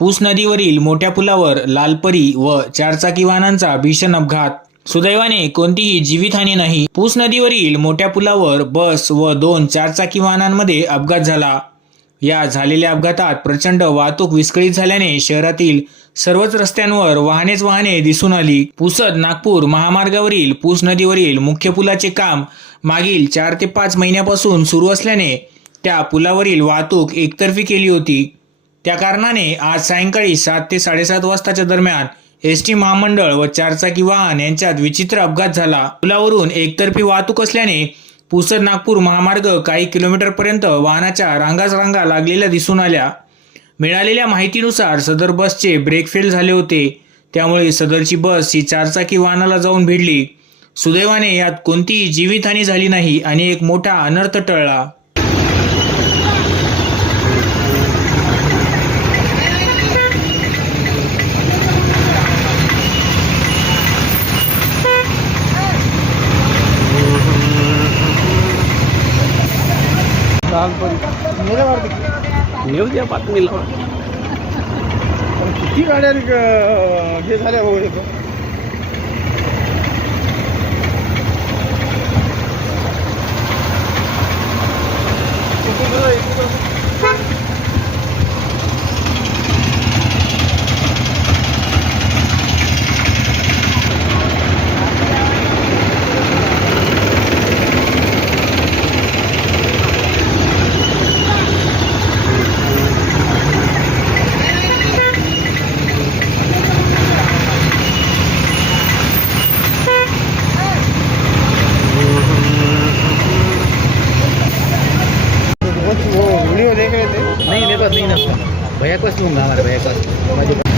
पूस नदीवरील मोठ्या पुलावर लालपरी व चारचाकी वाहनांचा भीषण अपघात. सुदैवाने कोणतीही जीवितहानी नाही. पूस नदीवरील मोठ्या पुलावर बस व दोन चारचाकी वाहनांमध्ये अपघात झाला. या झालेल्या अपघातात प्रचंड वाहतूक विस्कळीत झाल्याने शहरातील सर्वच रस्त्यांवर वाहनेच वाहने दिसून आली. पुसद नागपूर महामार्गावरील पूस नदीवरील मुख्य पुलाचे काम मागील चार ते पाच महिन्यापासून सुरू असल्याने त्या पुलावरील वाहतूक एकतर्फी केली होती. त्या कारणाने आज सायंकाळी सात ते साडेसात वाजताच्या दरम्यान एस टी महामंडळ व चारचाकी वाहन यांच्यात विचित्र अपघात झाला. पुलावरून एकतर्फी वाहतूक असल्याने पुसद नागपूर महामार्ग काही किलोमीटरपर्यंत वाहनाच्या रांगाच रांगा लागलेल्या दिसून आल्या. मिळालेल्या माहितीनुसार सदर बसचे ब्रेक फेल झाले होते. त्यामुळे सदरची बस ही चारचाकी वाहनाला जाऊन भिडली. सुदैवाने यात कोणतीही जीवितहानी झाली नाही आणि एक मोठा अनर्थ टळला. नेऊ द्या बातमीला. किती गाड्या हे झाल्या भाऊ इथं? वो व्हिडिओ देख